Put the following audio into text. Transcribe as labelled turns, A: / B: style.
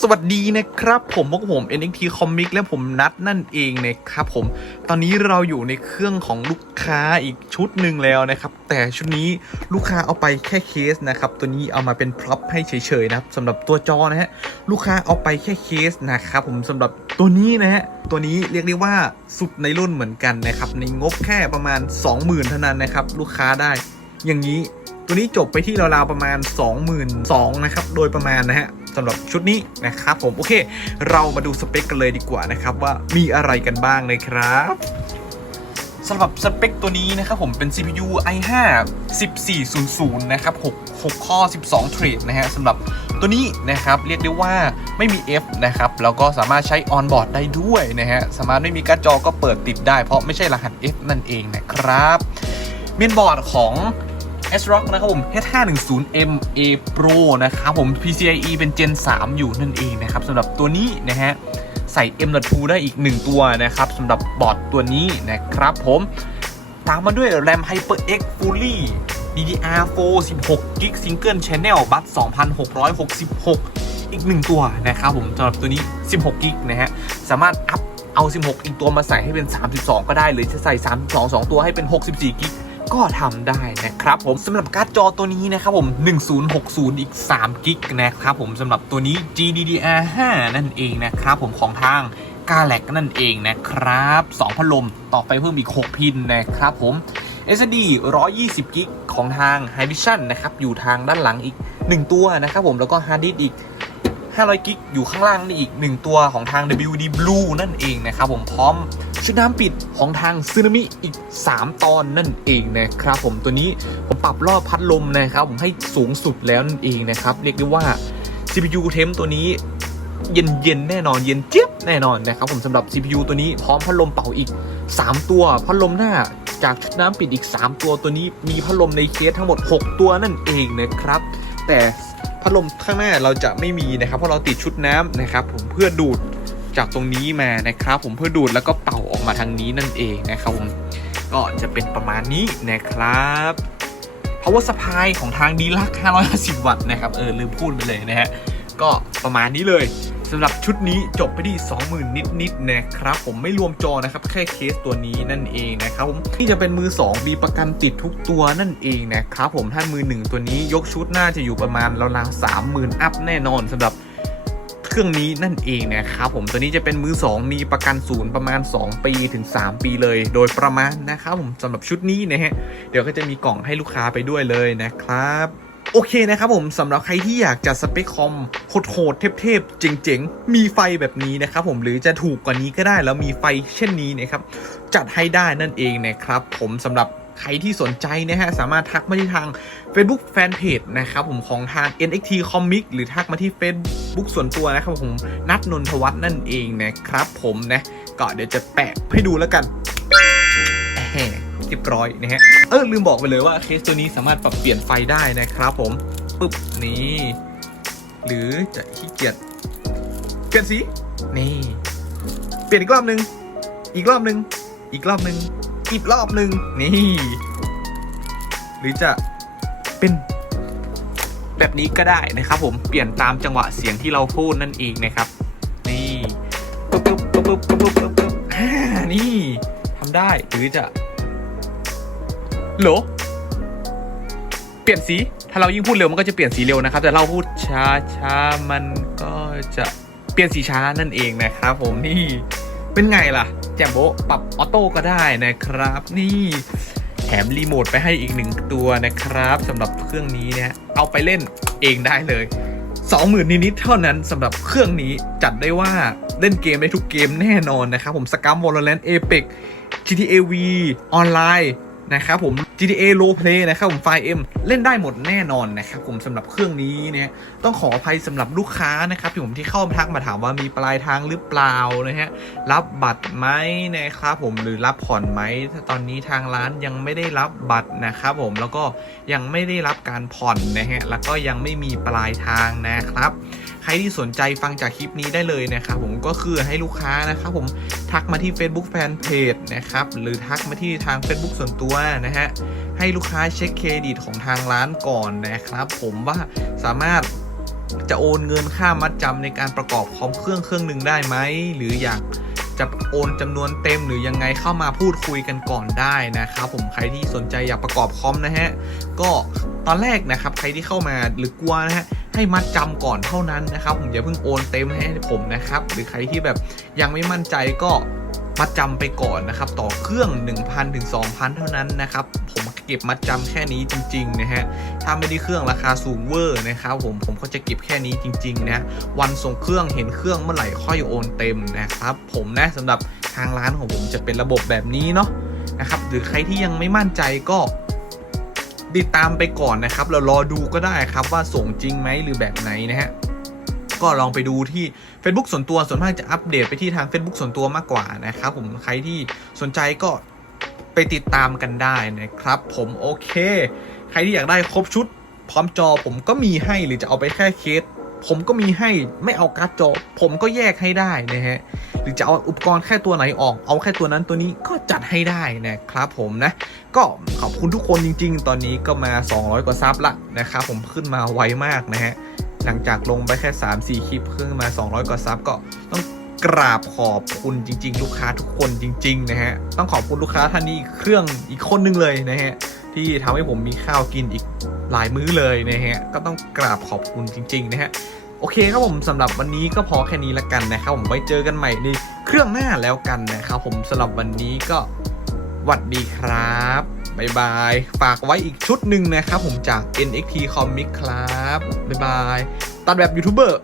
A: สวัสดีนะครับ ผมพวกผม NXT Comic และผมนัดนั่นเองนะครับผม ตอนนี้เราอยู่ในเครื่องของลูกค้าอีกชุดหนึ่งแล้วนะครับ แต่ชุดนี้ลูกค้าเอาไปแค่เคสนะครับ ตัวนี้เอามาเป็นพร็อพให้เฉยๆนะครับสำหรับตัวจอนะฮะ ลูกค้าเอาไปแค่เคสนะครับผมสำหรับตัวนี้นะฮะ ตัวนี้เรียกได้ว่าสุดในรุ่นเหมือนกันนะครับ ในงบแค่ประมาณ 20,000เท่านั้นนะครับ ลูกค้าได้ อย่างนี้ ตัวนี้จบไปที่ราวๆประมาณ 22,000นะครับ โดยประมาณนะฮะสำหรับชุดนี้นะครับผม โอเค เรามาดูสเปคกันเลยดีกว่านะครับว่ามีอะไรกันบ้างนะครับสำหรับสเปคตัวนี้นะครับผมเป็น CPU i5 1400 นะครับ 6 6 ข้อ 12 เทรดนะฮะสำหรับตัวนี้นะครับ เรียกได้ว่าไม่มี F นะครับ แล้วก็สามารถใช้ออนบอร์ดได้ด้วยนะฮะ สามารถไม่มีการ์ดจอก็เปิดติดได้เพราะไม่ใช่รหัส F นั่นเองนะครับ เมนบอร์ดของ s r o c k นะครับผม H510M A Pro นะครับผม PCIe เป็น Gen 3 อยู่นั่นเองนะครับสำหรับตัวนี้นะฮะใส่ M.2 ได้อีก 1 ตัวนะครับสำหรับบอร์ดตัวนี้นะครับผมตามมาด้วย RAM HyperX Fully DDR4 16 g b Single Channel Bus 2666 อีก 1 ตัวนะครับผมสำหรับตัวนี้ 16 g b นะฮะสามารถอัพเอา 16 อีกตัวมาใส่ให้เป็น 32 ก็ได้ หรือจะใส่ 32 2 ตัวให้เป็น 64 g b ก็ทำได้นะครับผมสำหรับการ์ดจอตัวนี้นะครับผม 1060 อีก3กิกนะครับผมสำหรับตัวนี้ GDDR5 นั่นเองนะครับผมของทางกาแล็กนั่นเองนะครับ 2 พัดลมต่อไปเพิ่มอีก 6 พินนะครับผม SSD 120 กิกของทาง h i v i s i o n นะครับ อยู่ทางด้านหลังอีก 1 ตัวนะครับผมแล้วก็ Hard Disk อีก 500 กิกอยู่ข้างล่างนี่อีก 1 ตัวของทาง WD Blue นั่นเองนะครับผมพร้อมชุดน้ำปิดของทางซึนามิอีก 3 ตอนนั่นเองนะครับผมตัวนี้ผมปรับรอบพัดลมนะครับผมให้สูงสุดแล้วนั่นเองนะครับเรียกได้ว่า CPU Temp ตัวนี้เย็นเย็นๆแน่นอนเย็นเจี๊ยบแน่นอนนะครับผมสำหรับ CPU ตัวนี้พร้อมพัดลมเป่าอีก 3 ตัวพัดลมหน้าจากชุดน้ำปิดอีก 3 ตัวตัวนี้มีพัดลมในเคสทั้งหมด 6 ตัวนั่นเองนะครับ แต่ พัดลมข้างหน้าเราจะไม่มีนะครับ เพราะเราติดชุดน้ำนะครับผมเพื่อดูดจากตรงนี้มานะครับ ผมเพื่อดูดแล้วก็เป่าออกมาทางนี้นั่นเองนะครับผมก็จะเป็นประมาณนี้นะครับ power supply ของทางดีลัก550 วัตต์นะครับเออลืมพูดไปเลยนะฮะก็ประมาณนี้เลย สำหรับชุดนี้จบไปที่ 20,000 นิดๆนะครับ ผมไม่รวมจอนะครับแค่เคสตัวนี้นั่นเองนะครับผมที่จะเป็นมือ 2 มีประกันติดทุกตัวนั่นเองนะครับผมถ้ามือ 1 ตัวนี้ยกชุดน่าจะอยู่ประมาณราวๆ30,000อัพแน่นอนสำหรับเครื่องนี้นั่นเองนะครับผมตัวนี้จะเป็นมือ 2 มีประกันศูนย์ประมาณ 2 ปีถึง 3 ปีเลย โดยประมาณนะครับผมสำหรับชุดนี้นะฮะเดี๋ยวก็จะมีกล่องให้ลูกค้าไปด้วยเลยนะครับ โอเคนะครับผมสำหรับใครที่อยากจะสเปคคอมโหดๆเทพๆเจ๋งๆ มีไฟแบบนี้นะครับผมหรือจะถูกกว่านี้ก็ได้แล้วมีไฟเช่นนี้นะครับจัดให้ได้นั่นเองนะครับผมสำหรับใครที่สนใจนะฮะ สามารถทักมาที่ทาง Facebook Fanpage นะครับผมของทาง NXT Comic หรือทักมาที่ Facebook ส่วนตัวนะครับผมนัดนนทวัฒน์นั่นเองนะครับผมนะ ก็เดี๋ยวจะแปะให้ดูแล้วกันแห รียบร้อยนะฮะเออลืมบอกไปเลยว่าเคสตัวนี้สามารถปรับเปลี่ยนไฟได้นะครับผมปึ๊บนี่หรือจะขี้เกียจเปลี่ยนสีนี่เปลี่ยนอีกรอบหนึ่งอีกรอบหนึ่งอีกรอบหนึ่งอีกรอบหนึ่งนี่ หรือจะเป็นแบบนี้ก็ได้นะครับผมเปลี่ยนตามจังหวะเสียงที่เราพูดนั่นเองนะครับ นี่ปึ๊บปึ๊บปึ๊บปึ๊บปึ๊บปึ๊บปึ๊บอ่านี่ทำได้หรือจะ โหลเปลี่ยนสี ถ้าเรายิ่งพูดเร็วมันก็จะเปลี่ยนสีเร็วนะครับ แต่เราพูดช้าช้ามันก็จะเปลี่ยนสีช้านั่นเองนะครับผมนี่เป็นไงล่ะ แจมโบะปรับออโต้ก็ได้นะครับ นี่แถมรีโมทไปให้อีกหนึ่งตัวนะครับสำหรับเครื่องนี้เนี่ยเอาไปเล่นเองได้เลย 20,000นิดๆเท่านั้นสำหรับเครื่องนี้จัดได้ว่าเล่นเกมได้ทุกเกมแน่นอนนะครับผมสกัม Valorant Apex GTA V ออนไลน์ นะครับผม GTA Role Play นะครับผม 5M เล่นได้หมดแน่นอนนะครับผมสำหรับเครื่องนี้เนี่ยต้องขออภัยสำหรับลูกค้านะครับที่ผมที่เข้ามาทักมาถามว่ามีปลายทางหรือเปล่านะฮะรับบัตรไหมนะครับผมหรือรับผ่อนไหมถ้าตอนนี้ทางร้านยังไม่ได้รับบัตรนะครับผมแล้วก็ยังไม่ได้รับการผ่อนนะฮะแล้วก็ยังไม่มีปลายทางนะครับใครที่สนใจฟังจากคลิปนี้ได้เลยนะครับผมก็คือให้ลูกค้านะครับผมทักมาที่ Facebook Fanpage นะครับหรือทักมาที่ทาง Facebook ส่วนตัววนะฮะ ให้ลูกค้าเช็คเครดิตของทางร้านก่อนนะครับ ผมว่าสามารถจะโอนเงินค่ามัดจำในการประกอบคอมเครื่องเครื่องหนึ่งได้ไหม หรืออยากจะโอนจำนวนเต็มหรือยังไงเข้ามาพูดคุยกันก่อนได้นะครับผมใครที่สนใจอยากประกอบคอมนะฮะ ก็ตอนแรกนะครับใครที่เข้ามาหรือกลัวนะฮะให้มัดจำก่อนเท่านั้นนะครับ ผมอย่าเพิ่งโอนเต็มให้ผมนะครับ หรือใครที่แบบยังไม่มั่นใจก็ มัดจำไปก่อนนะครับ ต่อเครื่อง 1,000ถึง2,000 เท่านั้นนะครับ ผมเก็บมัดจำแค่นี้จริงๆนะฮะถ้าไม่ได้เครื่องราคาสูงเวอร์นะครับผมผมก็จะเก็บแค่นี้จริงๆนะวันส่งเครื่องเห็นเครื่องเมื่อไหร่ค่อยโอนเต็มนะครับผมนะสำหรับทางร้านของผมจะเป็นระบบแบบนี้เนาะนะครับหรือใครที่ยังไม่มั่นใจก็ติดตามไปก่อนนะครับเรารอดูก็ได้ครับว่าส่งจริงไหมหรือแบบไหนนะฮะ ก็ลองไปดูที่ Facebook ส่วนตัวส่วนมากจะอัปเดตไปที่ทาง Facebook ส่วนตัวมากกว่านะครับผมใครที่สนใจก็ไปติดตามกันได้นะครับ ผมโอเค ใครที่อยากได้ครบชุด พร้อมจอผมก็มีให้หรือจะเอาไปแค่เคสผมก็มีให้ไม่เอาการ์ดจอ ผมก็แยกให้ได้นะฮะหรือจะเอาอุปกรณ์แค่ตัวไหนออกเอาแค่ตัวนั้นตัวนี้ก็จัดให้ได้นะครับผมนะ ก็ขอบคุณทุกคนจริง ๆ ตอนนี้ก็มา 200 กว่าซับละนะครับผมขึ้นมาไวมากนะฮะ หลังจากลงไปแค่ 3-4 คลิปขึ้นมา 200 กว่าซับก็ต้องกราบขอบคุณจริง ๆ ลูกค้าทุกคนจริง ๆ นะฮะ ต้องขอบคุณลูกค้าท่านนี้อีกเครื่องอีกคนนึงเลยนะฮะ ที่ทำให้ผมมีข้าวกินอีกหลายมื้อเลยนะฮะ ก็ต้องกราบขอบคุณจริง ๆ นะฮะ โอเคครับผมสำหรับวันนี้ก็พอแค่นี้ละกันนะครับผมไว้เจอกันใหม่ในเครื่องหน้าแล้วกันนะครับผมสำหรับวันนี้ก็หวัดดีครับ บายบาย ฝากไว้อีกชุดหนึ่งนะครับผมจาก NXT Comic ครับบายบาย ตัดแบบยูทูบเบอร์